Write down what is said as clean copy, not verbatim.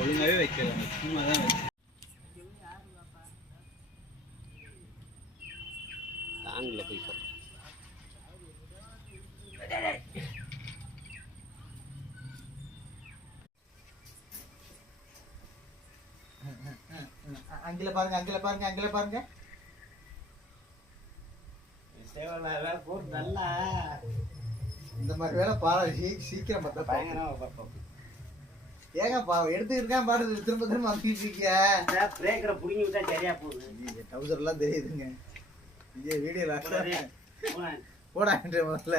ஒழுங்காவே வைக்கலாம், சும்மா தான் தாங்கல போய் சொல்றேன். அங்கில பாருங்க, அங்கில பாருங்க, அங்கில பாருங்க. நல்லா இந்த மாதிரி வேலை சீக்கிரம் பார்த்தா பயங்கரமா பார்ப்போம். ஏங்க எடுத்துக்கிட்டு இருக்கான் பாடு திரும்ப திரும்ப அமுக்கிட்டு இருக்கிய. பிரேக்கரை புடிங்கி விட்டா சரியா போகுது. டவுசர் எல்லாம் தெரியுதுங்க. வீடியோ போடான்ற முதல்ல